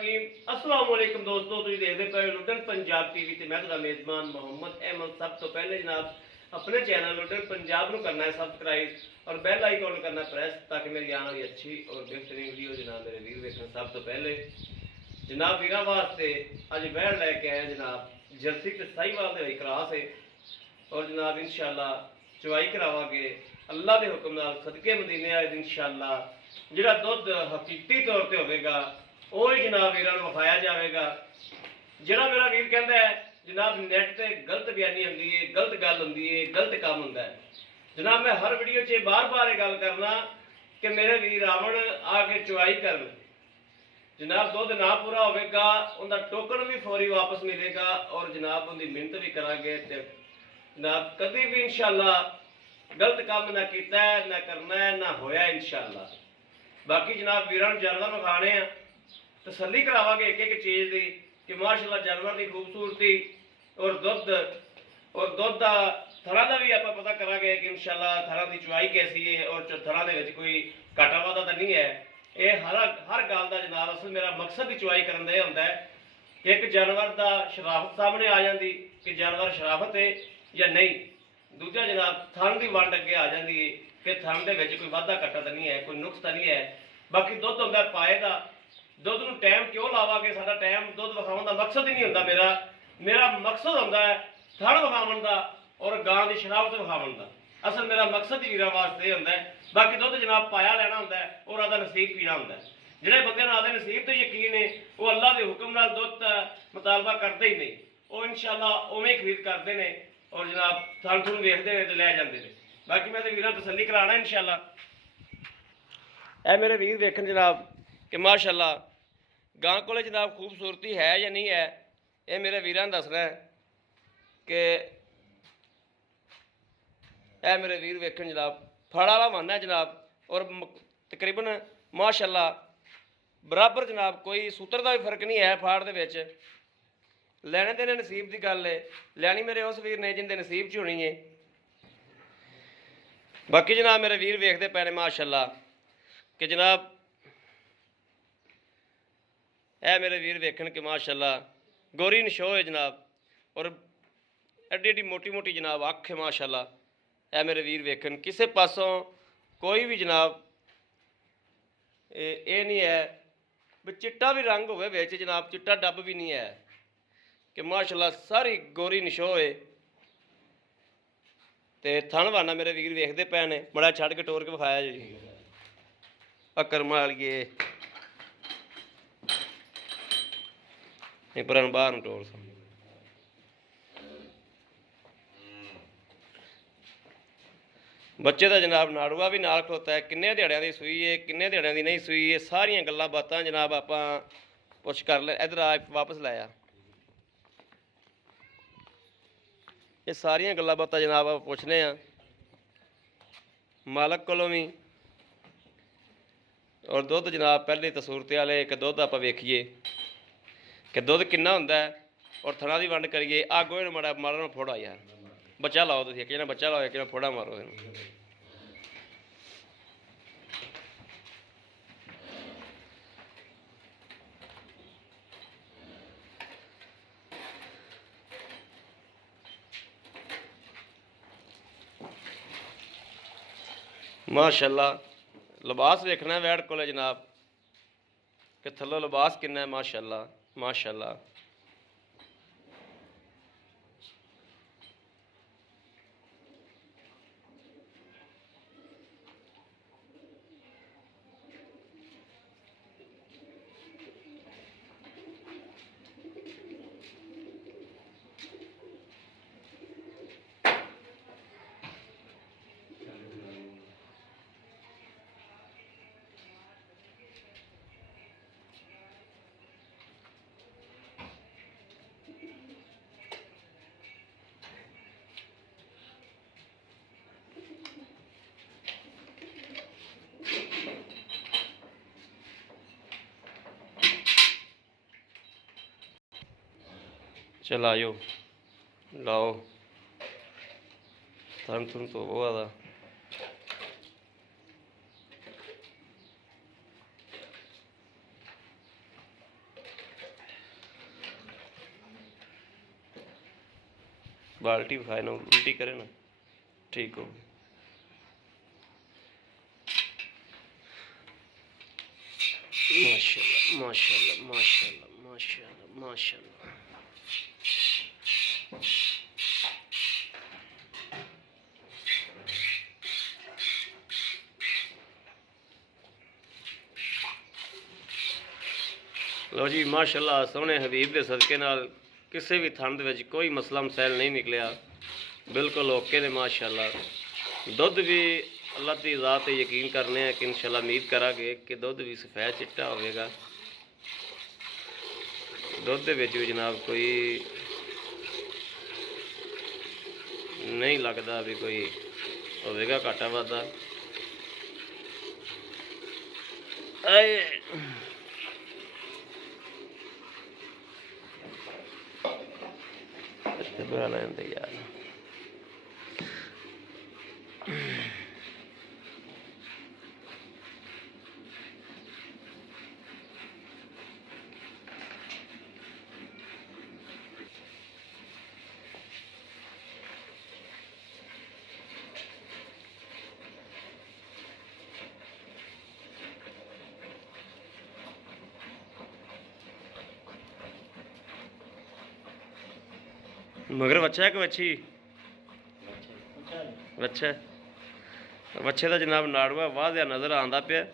रजीम अस्सलाम वालेकुम दोस्तों, तुम देखते पे लुटन पंजाब टीवी ते मैं तुहाडा मेज़बान मोहम्मद अहमद। सब तो पहले जनाब अपने चैनल लुटन पंजाब को करना है सब्सक्राइब और बैल आइकॉन करना प्रेस ताकि मेरी आने वाली अच्छी और बेहतरीन वीडियो जनाब मेरे वीर देखना। सब तो पहले जनाब वीर वास्ते अज बैल लैके आए जनाब जर्सी ते साहीवाल दे क्रॉस है और जनाब इंशाअल्लाह चवाई करावांगे अल्लाह के हुक्म नाल सदके मदीने आए इंशाअल्लाह। जिहड़ा दुध हकीकी तौर पर होगा वो ही जनाब वीरां नूं विखाया जाएगा। जिहड़ा मेरा वीर कहता है जनाब नैट से गलत बयानी होंदी है, गलत गल होंदी है, गलत काम होंदा है। जनाब मैं हर वीडियो च बार बार गल करना कि मेरे वीर आवण आके चवाई कर जनाब दुध ना पूरा होगा उनका टोकन भी फौरी वापस मिलेगा और जनाब उनकी मिहनत भी करांगे जनाब कभी भी इंशाअल्लाह गलत काम ना किया है ना करना है ना होया इंशाअल्लाह। बाकी जनाब वीरां नूं जानवर विखाने आ तसल्ली करावांगे एक एक चीज़ की कि माशाअल्लाह जानवर की खूबसूरती और दुध का थड़ा का भी आप पता करांगे कि इंशाअल्लाह थड़ा की चवाई कैसी है और थड़ा के कोई घाटा वाधा तो नहीं है। ये हर गल का जनाब असल मेरा मकसद ही चवाई करने का होंदा है कि एक जानवर का शराफत सामने आ जाती कि जानवर शराफत है या नहीं। दूजा जनाब थन की वंड अगे आ जाती है कि थन के कोई वाधा घाटा तो नहीं है, कोई नुक्स तो नहीं है। बाकी दुध होंदा पाए का दुध नूं टाइम क्यों लावांगे, साडा टाइम दुध विखाउण दा मकसद ही नहीं होंदा। मेरा मकसद होंदा है थड़ विखाउण दा और गां की शराफत विखाउण दा। असल मेरा मकसद ही वीरां वास्ते होंदा है। बाकी दुध जनाब पाया लेना होंदा है और आदा नसीब पीना होंदा है। जिहड़े बंदे नूं आदे नसीब ते यकीन है वो अल्लाह के हुक्म नाल दुध दा मुतालबा करदे ही नहीं, वो इंशाअल्लाह उवें खरीद करदे ने और जनाब थन थुन वेखदे ने ते लै जांदे ने। बाकी मैं तो वीरां तसल्ली कराना इंशाअल्लाह। ए मेरे वीर वेखन जनाब कि माशाअल्लाह गां को जनाब खूबसूरती है या नहीं है, ये मेरे वीरां ने दसना है कि ए मेरे वीर वेखन जनाब फड़ वाला मन है जनाब और तकरीबन माशाअल्लाह बराबर जनाब कोई सूत्र का भी फर्क नहीं है फाड़ दे विच। लैने देने नसीब की गल है, लैनी मेरे उस वीर ने जिंदे नसीब च होनी है। बाकी जनाब मेरे वीर वेखते पे ने माशाअल्लाह कि जनाब ए मेरे वीर वेखन के माशाअल्लाह गोरी नशो है जनाब और एडी एडी मोटी मोटी जनाब अख है माशाअल्लाह। ए मेरे वीर वेखन किसी पासों कोई भी जनाब ये नहीं है भी चिट्टा भी रंग होवे विच जनाब, चिट्टा डब भी नहीं है कि माशाअल्लाह सारी गोरी नशो है। तो थन वाना मेरे वीर वेखते पे ने बड़ा छड़ के टोर के विखाया जी अकर मालिए पर बाहर टोर बच्चे का जनाब नाड़ूआ भी नाल खलोता है। किन्ने दिहाड़ियां की सूई है, किन्ने दिहाड़ियां की नहीं सूई है, सारियां गल्लां बातां जनाब आपां पुछ कर ले। इधर आ वापस लाया ये सारियां गल्लां बातां जनाब आप पुछने मालक कोलों भी और दुध जनाब पहले तसूरते वाले एक दुध आप वेखिए कि दुध किन्ना हुंदा है और थना की वंड करिए। आ गोहे माड़ा मारो फोड़ा यार बच्चा लाओ तुसीं एक बच्चा लाओ एक फोड़ा मारो माशाअल्लाह। लिबास वेखना है वैड़ को जनाब कि थल्लों लिबास किन्ना है माशाअल्लाह माशाअल्लाह। चल आयो लाओ थन थुन तो वो आदा बाल्टी खाए ना उल्टी करे ना ठीक हो। माशाल्लाह माशाल्लाह माशाल्लाह माशाल्लाह माशाल्लाह। लो जी माशाल्लाह सोहने हबीब के सदके नाल किसी भी थन दे विच कोई मसला मसैल नहीं निकलिया, बिल्कुल ओके ने माशाल्लाह। दुध भी अल्लाह की ज़ात ते यकीन करने हैं कि इंशाल्लाह उम्मीद करांगे कि दुध भी सफेद चिट्टा होगा। दुध दे विच भी जनाब कोई नहीं लगता भी कोई होगा घाटा वाधा। बुरा लेंदे यार। मगर बच्चा है कि बच्ची? बच्चा बच्चे का जनाब नाड़ुआ वाह दिया नज़र आंदा पिया।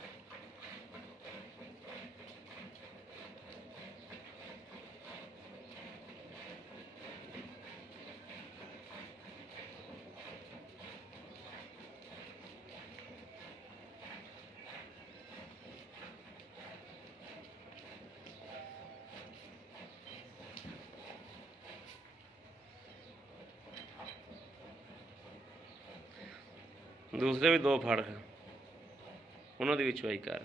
दूसरे भी दो फड़ हैं उन्होंने भी चुवाई कर।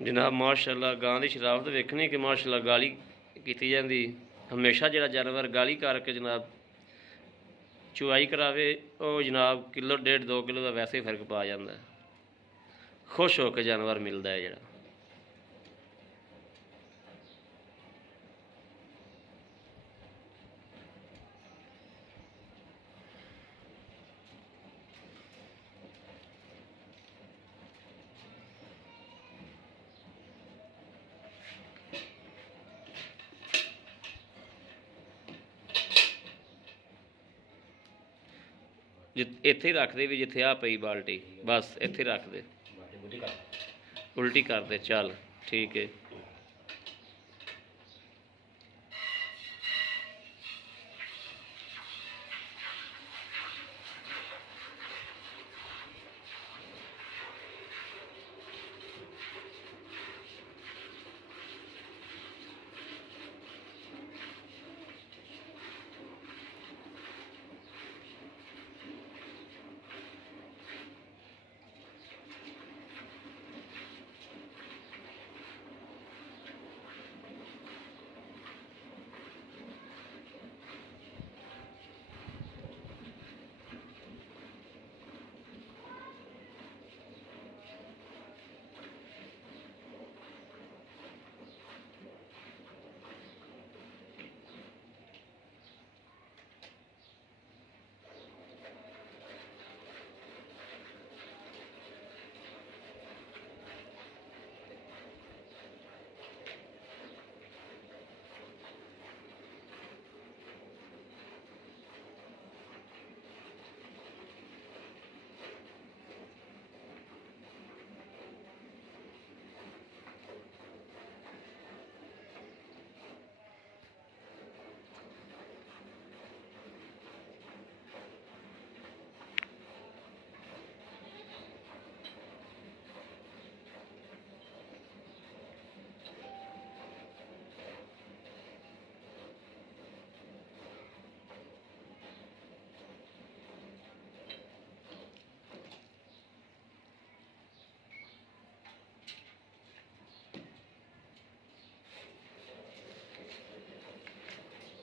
जनाब माशाल्लाह गां की शराफत वेखनी कि माशाल्लाह गाली की जाती हमेशा। जो जानवर गाली करके जनाब चुवाई करावे वो जनाब किलो 1.5-2 किलो का वैसे ही फर्क पा जाता है। खुश होकर जानवर मिलता है जरा। इत्थे ही रख दे भी जिथे आ पई बाल्टी, बस इत्थे रख दे, उल्टी कर दे। चल ठीक है।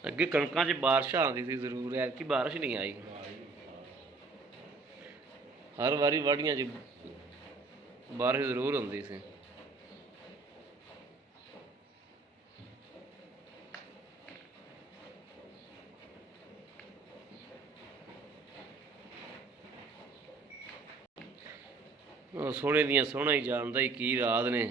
अगे कणकों च बारिश आती थी जरूर, ऐतकी बारिश नहीं आई। ਹਰ ਵਾਰੀ ਵਾਢੀਆਂ 'ਚ ਬਾਰਿਸ਼ ਜ਼ਰੂਰ ਹੁੰਦੀ ਸੀ। ਉਹ ਸੋਹਣੇ ਦੀਆਂ ਸੋਹਣਾ ਹੀ ਜਾਣਦਾ ਹੀ ਕੀ ਰਾਤ ਨੇ।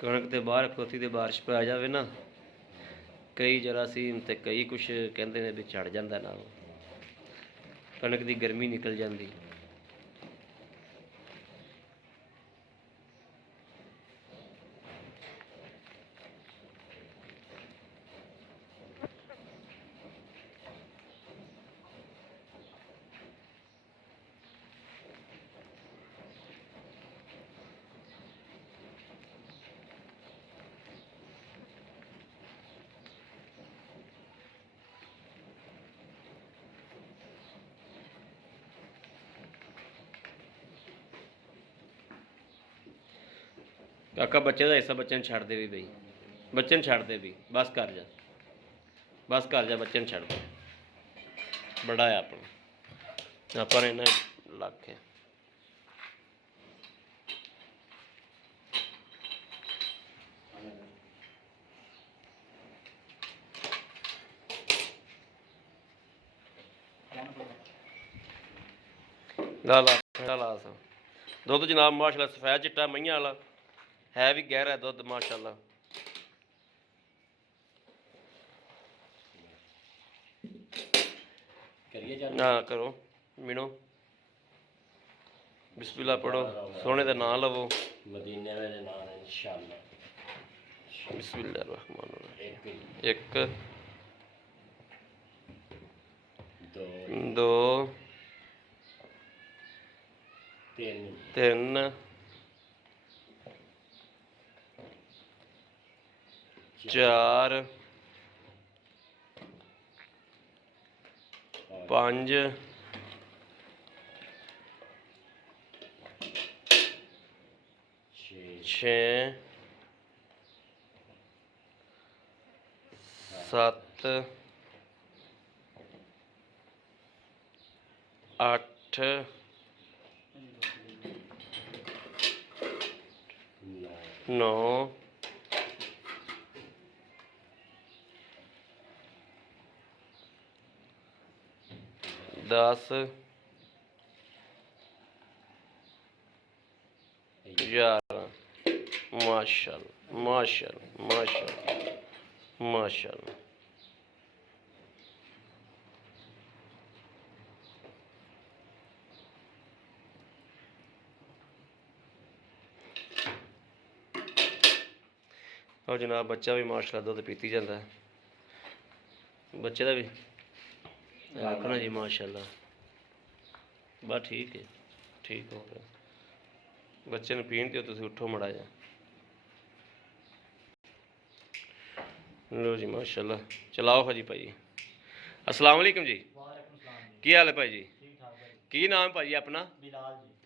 ਕਣਕ ਤੇ ਬਾਹਰ ਖੋਤੀ ਤੇ ਬਾਰਿਸ਼ ਪੈ ਜਾਵੇ ਨਾ, ਕਈ ਜਰਾਸੀਮ ਤੇ ਕਈ ਕੁਛ ਕਹਿੰਦੇ ਨੇ ਵੀ ਛੱਡ ਜਾਂਦਾ ਨਾਲ, ਕਣਕ ਦੀ ਗਰਮੀ ਨਿਕਲ ਜਾਂਦੀ। ਕਾਕਾ ਬੱਚੇ ਦਾ ਹਿੱਸਾ ਬੱਚੇ ਨੂੰ ਛੱਡ ਦੇ ਵੀ ਬਈ, ਬੱਚੇ ਨੂੰ ਛੱਡ ਦੇ ਵੀ, ਬਸ ਕਰ ਜਾ, ਬਸ ਕਰ ਜਾ, ਬੱਚੇ ਨੂੰ ਛੱਡ ਦੇ, ਬੜਾ ਹੈ ਆਪਣਾ, ਆਪਾਂ ਨੇ ਇਹਨਾਂ ਲੱਖ ਹੈ। ਲਾ ਦੁੱਧ ਜਨਾਬ ਮਾਸ਼ਾਅੱਲਾ ਸਫੈਦ ਚਿੱਟਾ ਮਈਆਂ ਵਾਲਾ ਹੈ, ਵੀ ਗਹਿਰਾ ਦੁੱਧ ਮਾਸ਼ਾਅੱਲਾ। ਨਾ ਕਰੋ ਮਿਣੋ, ਬਿਸਮਿल्लाह पढ़ो, सोने का नाम लवो, मदीने वाले नाम इंशाअल्लाह। बिस्मिल्लाह रहमान रहीम। एक दो तीन चार पांच छे सत्त अठ नौ 10 11 माशाअल्लाह माशाअल्लाह माशाअल्लाह माशाअल्लाह। और जनाब बच्चा भी माशाअल्लाह दुध पीती जाता है, बच्चे का भी आखना जी माशाअल्लाह, बस ठीक है, ठीक हो गया। बच्चे ने पीन दिओ, तुसीं उठो मड़ा जा। लो जी माशाअल्लाह, चलाओ हाजी भाई। अस्सलाम वालेकुम जी, की हाल है भाई जी? की नाम है भाई अपना?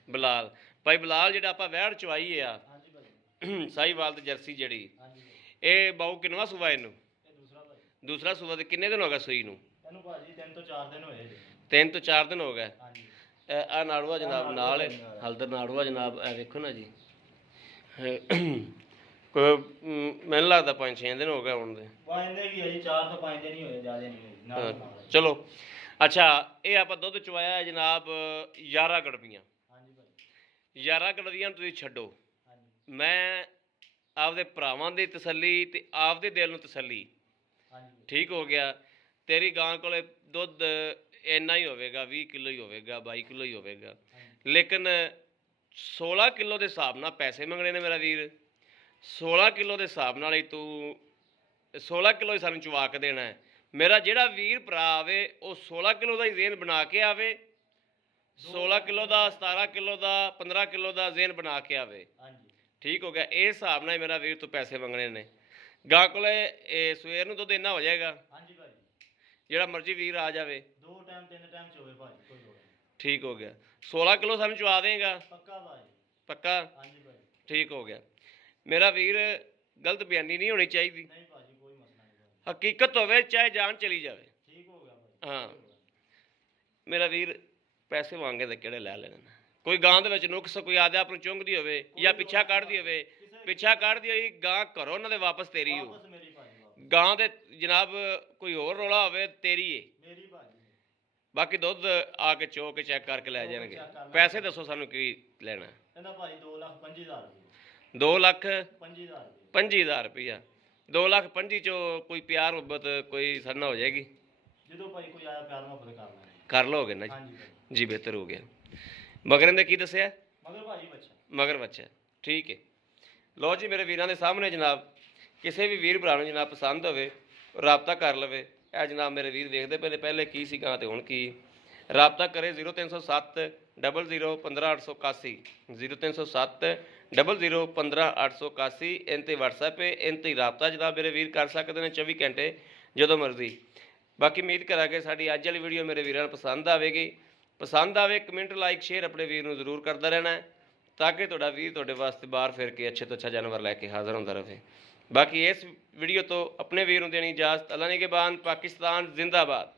बिलाल भाई। बिलाल जिहड़ा आपां वैड़ चवाई है साहीवाल ते जर्सी जिहड़ी, ਇਹ ਬਾਊ ਕਿੰਨਵਾ ਸੂਆ ਇਹਨੂੰ? दूसरा सूबा। किन्ने दिन हो गए सूई नूं? 3 ਤੋਂ 4 दिन होए। 3 ਤੋਂ 4 दिन हो गए। आ नाड़ूआ जनाब नाल हलदर नाड़ूआ जनाब, ए देखो ना जी, मैनूं लगदा 5-6 दिन हो गए हुण दे। 4 ਤੋਂ 5 दिन ही होए, ज़्यादा नहीं होए। चलो अच्छा, ये आपां दुध चवाया जनाब 11 गड़बियां। 11 गड़बियां तुसीं छड्डो, मैं आपदे भरावां दी तसल्ली ते आपदे दिल नूं तसल्ली, ठीक हो गया। तेरी गां कोले दुध इन्ना ही होवेगा, 20 किलो ही होवेगा, 22 किलो ही होवेगा, लेकिन 16 किलो के हिसाब नाल पैसे मंगने ने मेरा वीर। 16 किलो के हिसाब नाल ही तू 16 किलो ही सानूं चवा के देना है। मेरा जिहड़ा वीर भरा आवे वो 16 किलो का ही जेन बना के आवे, 16 किलो का, 17 किलो का, 15 किलो का जेन बना के आवे, ठीक हो गया। इस हिसाब नाल मेरा वीर तू पैसे मंगने ने। गां कोले सवेर नूं दुध इन्ना हो जाएगा, जिहड़ा मर्जी वीर आ जावे, 2 टाइम 3 टाइम चोवे भाई, कोई लोड़ नहीं, ठीक हो गया। 16 किलो सानूं चवा देगा? पक्का भाई, पक्का। ਠੀਕ ਹੋ ਗਿਆ। ਮੇਰਾ ਵੀਰ ਗਲਤ ਬਿਆਨੀ ਨਹੀਂ ਹੋਣੀ ਚਾਹੀਦੀ, ਨਹੀਂ ਭਾਜੀ ਕੋਈ ਮਸਲਾ ਨਹੀਂ ਭਾਜੀ। ਹਕੀਕਤ ਹੋਵੇ ਚਾਹੇ ਜਾਨ ਚਲੀ ਜਾਵੇ। ਠੀਕ ਹੋ ਗਿਆ ਭਾਜੀ। ਹਾਂ ਮੇਰਾ ਵੀਰ ਪੈਸੇ ਮੰਗੇ ਤਾਂ ਕਿਹੜੇ ਲੈ ਲੈਣੇ। ਕੋਈ ਗਾਂ ਦੇ ਵਿੱਚ ਨੁਕਸ ਕੋਈ ਆਦੇ ਆਪ ਨੂੰ ਚੁੰਗਦੀ ਹੋਵੇ ਜਾਂ ਪਿੱਛਾ ਕੱਢਦੀ ਹੋਵੇ, ਪਿੱਛਾ ਕੱਢਦੀ ਹੋਈ ਗਾਂ ਘਰੋਂ ਉਹਨਾਂ ਦੇ ਵਾਪਸ ਤੇਰੀ ਹੋ। ਵਾਪਸ ਮੇਰੀ ਭਾਜੀ ਵਾਪਸ। ਗਾਂ ਦੇ ਜਨਾਬ ਕੋਈ ਹੋਰ ਰੋਲਾ ਹੋਵੇ ਤੇਰੀ ਏ। ਮੇਰੀ ਭਾਜੀ। ਬਾਕੀ ਦੁੱਧ ਆ ਕੇ ਚੋ ਕੇ ਚੈੱਕ ਕਰਕੇ ਲੈ ਜਾਣਗੇ। ਪੈਸੇ ਦੱਸੋ ਸਾਨੂੰ ਕੀ ਲੈਣਾ? ਇਹਦਾ ਭਾਜੀ 2,25,000 ਰੁਪਏ। 2,25,000 ਰੁਪਏ। 25,000 ਰੁਪਇਆ। 2,25,000 ਚੋਂ ਕੋਈ ਪਿਆਰ ਮੁਹੱਬਤ ਕੋਈ ਸਰਨਾ ਹੋ ਜਾਏਗੀ। ਜਦੋਂ ਭਾਈ ਕੋਈ ਆਇਆ ਪਿਆਰ ਮੁਹੱਬਤ ਕਰ ਲੈਣਾ। ਕਰ ਲਓਗੇ ਨਾ ਜੀ? ਹਾਂਜੀ ਭਾਜੀ। ਜੀ ਬਿਹਤਰ ਹੋ ਗਿਆ। ਮਗਰ ਇਹਨੇ ਕੀ ਦੱਸਿਆ? ਮਗਰ ਭਾਜੀ ਬੱਚਾ। ਮਗਰ ਬੱਚਾ। ਠੀਕ ਹੈ। ਲਓ ਜੀ ਮੇਰੇ ਵੀਰਾਂ ਦੇ ਸਾਹਮਣੇ ਜਨਾਬ ਕਿਸੇ ਵੀ ਵੀਰ ਭਰਾ ਨੂੰ ਜਨਾਬ ਪਸੰਦ ਹੋਵੇ ਰਾਬਤਾ ਕਰ ਲਵੇ। ਇਹ ਜਨਾਬ ਮੇਰੇ ਵੀਰ ਵੇਖਦੇ ਪਏ ਨੇ ਪਹਿਲੇ ਕੀ ਸੀਗਾ ਤੇ ਹੁਣ ਕੀ। ਰਾਬਤਾ ਕਰੇ 0307 00 15881 0307 00 15881। ਇਨ 'ਤੇ ਵਟਸਐਪ ਹੈ, ਇਨ 'ਤੇ ਰਾਬਤਾ ਜਨਾਬ ਮੇਰੇ ਵੀਰ ਕਰ ਸਕਦੇ ਨੇ 24 ਘੰਟੇ ਜਦੋਂ ਮਰਜ਼ੀ। ਬਾਕੀ ਉਮੀਦ ਕਰਾਂਗੇ ਸਾਡੀ ਅੱਜ ਵਾਲੀ ਵੀਡੀਓ ਮੇਰੇ ਵੀਰਾਂ ਨੂੰ ਪਸੰਦ ਆਵੇਗੀ। ਪਸੰਦ ਆਵੇ ਕਮੈਂਟ ਲਾਈਕ ਸ਼ੇਅਰ ਆਪਣੇ ਵੀਰ ਨੂੰ ਜ਼ਰੂਰ ਕਰਦਾ ਰਹਿਣਾ ਹੈ ਤਾਂ ਕਿ ਤੁਹਾਡਾ ਵੀਰ ਤੁਹਾਡੇ ਵਾਸਤੇ ਬਾਹਰ ਫਿਰ ਕੇ ਅੱਛੇ ਤੋਂ ਅੱਛਾ ਜਾਨਵਰ ਲੈ ਕੇ ਹਾਜ਼ਰ ਹੁੰਦਾ ਰਹੇ। ਬਾਕੀ ਇਸ ਵੀਡੀਓ ਤੋਂ ਆਪਣੇ ਵੀਰ ਨੂੰ ਦੇਣੀ ਇਜਾਜ਼ਤ। ਅੱਲਾ ਨਿਗਹਿਬਾਨ। ਪਾਕਿਸਤਾਨ ਜ਼ਿੰਦਾਬਾਦ।